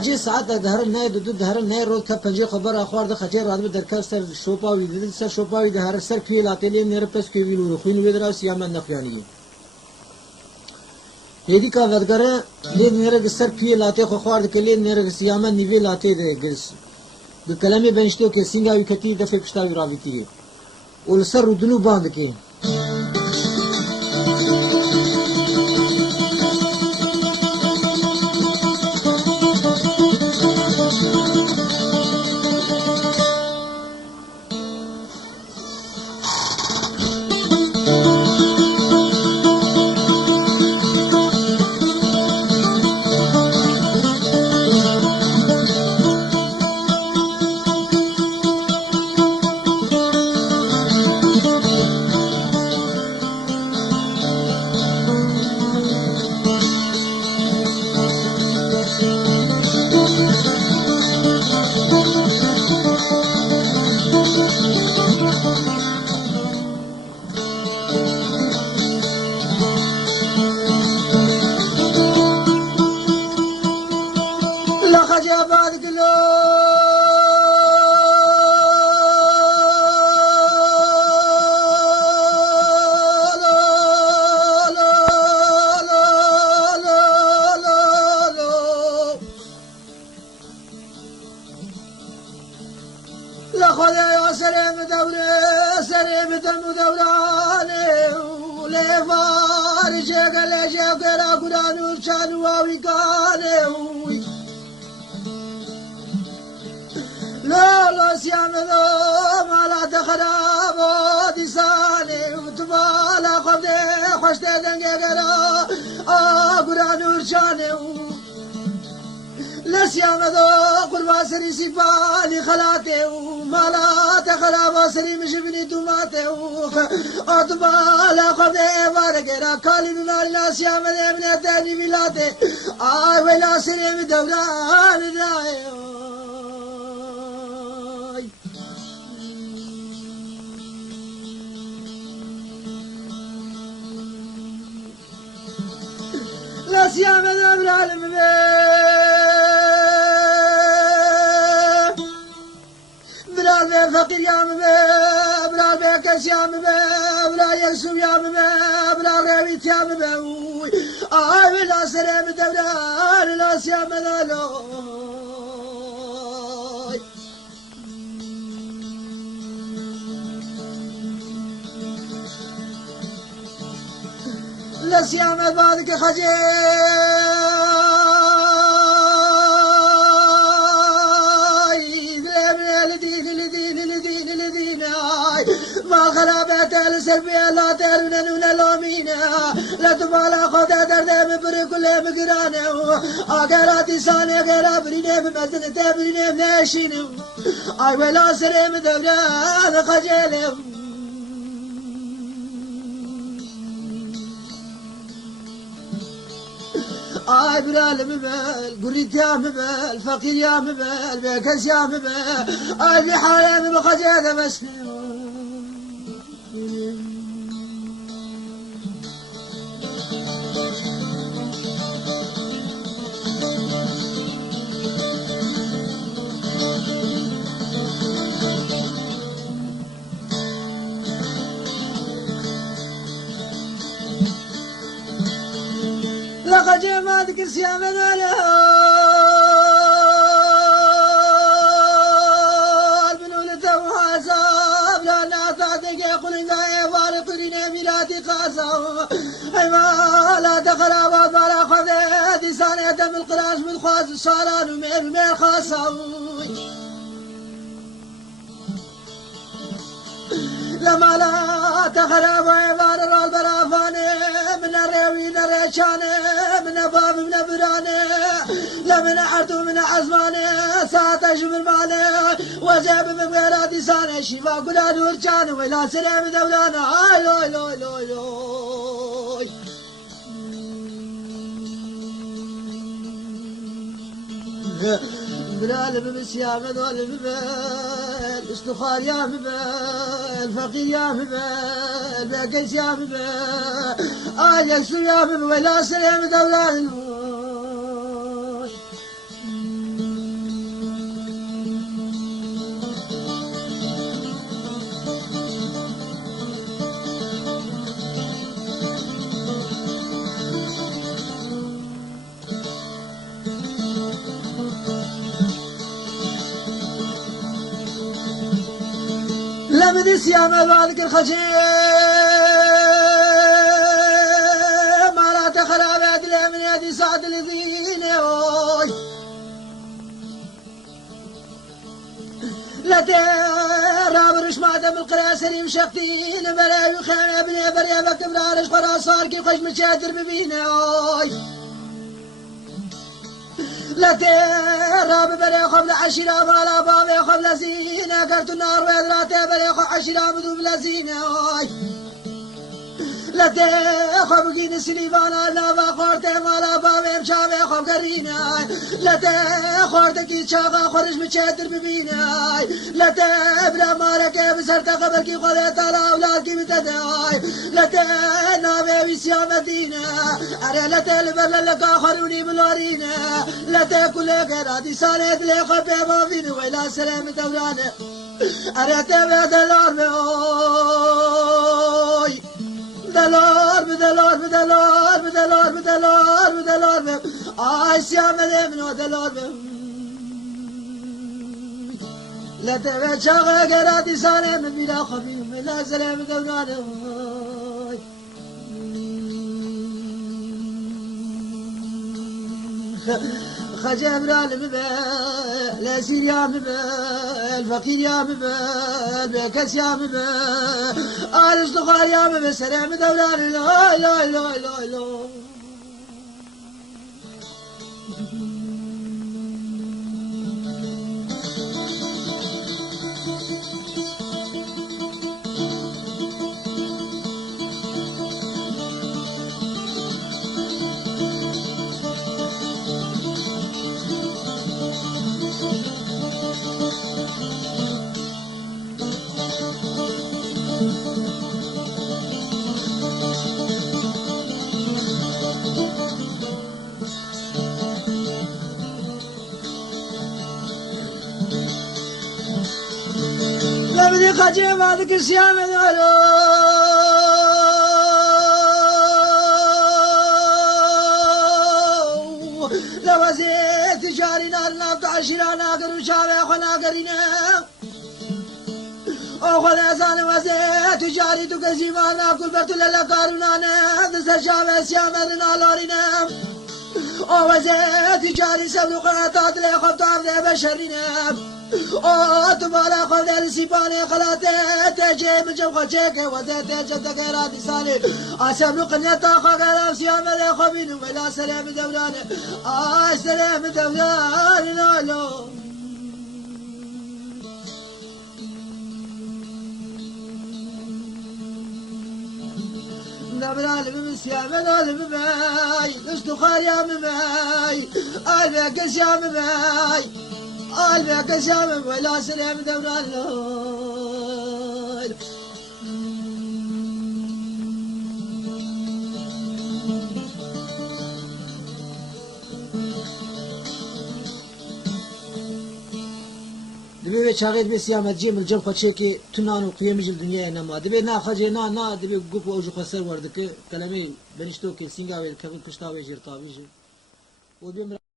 خجی ساعت دهر نه دو دهر نه رو تا پنجه خبر اخبار ده خجی راد به درکاست سر شوپاوی ده سر شوپاوی ده هر سر کی لاتلی نر پس کی ویلو خوین ودرا سیامن نخیانی هدی کا ودگره لی نر سر کی لاته خو خوارد کلی نر سیامن نیوی لاته ده گس ده کلمه بنشتو که سینگاوی کتی دفه پشتاوی راویتی ول سر ودنو باند کی لسيامدو قربا سري سيفاني خلاته ومالا تخرابا سري مشبني توماته أطبالا خده باركرا كالينا لسيامد من تاني بلاته آي ولا سري بدوران دايو لسيامد من العالم فقير يا مبي بلا بكس يا مبي بلا يسوع يا مبي بلا غيرت يا مبي بلا سلام دوران لا سيام ذلو لا سيام بعدك خجل ما خرابت السلبية لا ترون من الأمينة لا تبالى خذ درد مبر كل مقرانة أقرأت سانة غير برينة بمزن تبرينة ناشينة أي ولا سرم دوران خجل آي برال مبال قريت يا مبال فقير يا مبال بكس يا مبال آي بحالة مبخجة بس لقد جمعت كرسي من البنولة وحساب لا نعطاتك يقول إن يفارق لنا ميلادي قاسم أيما لا تخرب بلا خذت سانية من القراش من خاص الصالان ومن خاصم لما لا تخرب يفارق البرافاني من الروي نريشاني من باب من براني لمن حرتو من عزماني ساتش من مالي وجاب من غيرات ساني شفا قدا نور كان ولا سلام دولانا لوي لوي لوي لوي بلال بمسيام ذول ببال استخار يا ببال فقير يا ببال باكس يا ببال يكسو يا ببال ولا سلام دولان لمدي سيامة بعد الخجيم على تخرابات من يدي سعد الذين لا ترى برش معدم القرى سليم شقتين بلا وخانة بني بريا بكتب رارش قرى صار كي خش مشادر ببينا لا ترى ببري خبل عشرة مالا بابي خبل زينة قرت النار ويدرا تبري خو عشرة بدو بلا زينة لا تخاف جين سليفانا لا بخورت مالا بابي مشابي خوف قرينا لا تخورت كي شاغا خرج مشادر ببينا لا تبلا مارك بسرت خبر كي خذت على اولاد كي متداي لا تنابي بسيا مدينة ارى لا تلبل لك خروني بلورينا لا تاكل غيراتي سالت لي خبي بابين ولا سلام دولانا ارى تبع دلار بوي بدلار بدلار بدلار بدلار بدلار بدلار آسيا مدمن ودلار لا تبع شاغا قراتي سانة من بلا خبير من لا سلام دونانا خجاب رالم لا سير يا الفقير يا بكس يا آل الصغار يا سلام دولار لا لا لا لا لا لمدي خجي بعدك السيام دولو لوزيت تجاري نار نافط عشرة ناقر وشابي خنا قرينا أخذ أزان وزيت تجاري تقزي ما ناكل برتو للقارونا نفس شابي سيام رنا لورينا وزيت تجاري سبلو قناطات لي خبط عبد بشرينا تبارا خذ السيباني خلاتي تجي من جم خشيك وزيت جدك رادي صالي أسبلو قناطا خغير سيام لي خبين ولا سلام دولان سلام دولان لا لا نبرال بمسيام نال بماي استخار يا مماي البكس يا مماي البكس يا مماي ولا سلام دوران لول دبي شاغل بس يا متجي من الجم خشيكي تنان وقيم الدنيا نما دبي نا خجي نا دبي قوق وجو خسر وردك كلامي بنشتو كي سينغاوي كفن كشتاوي جيرتاوي ودبي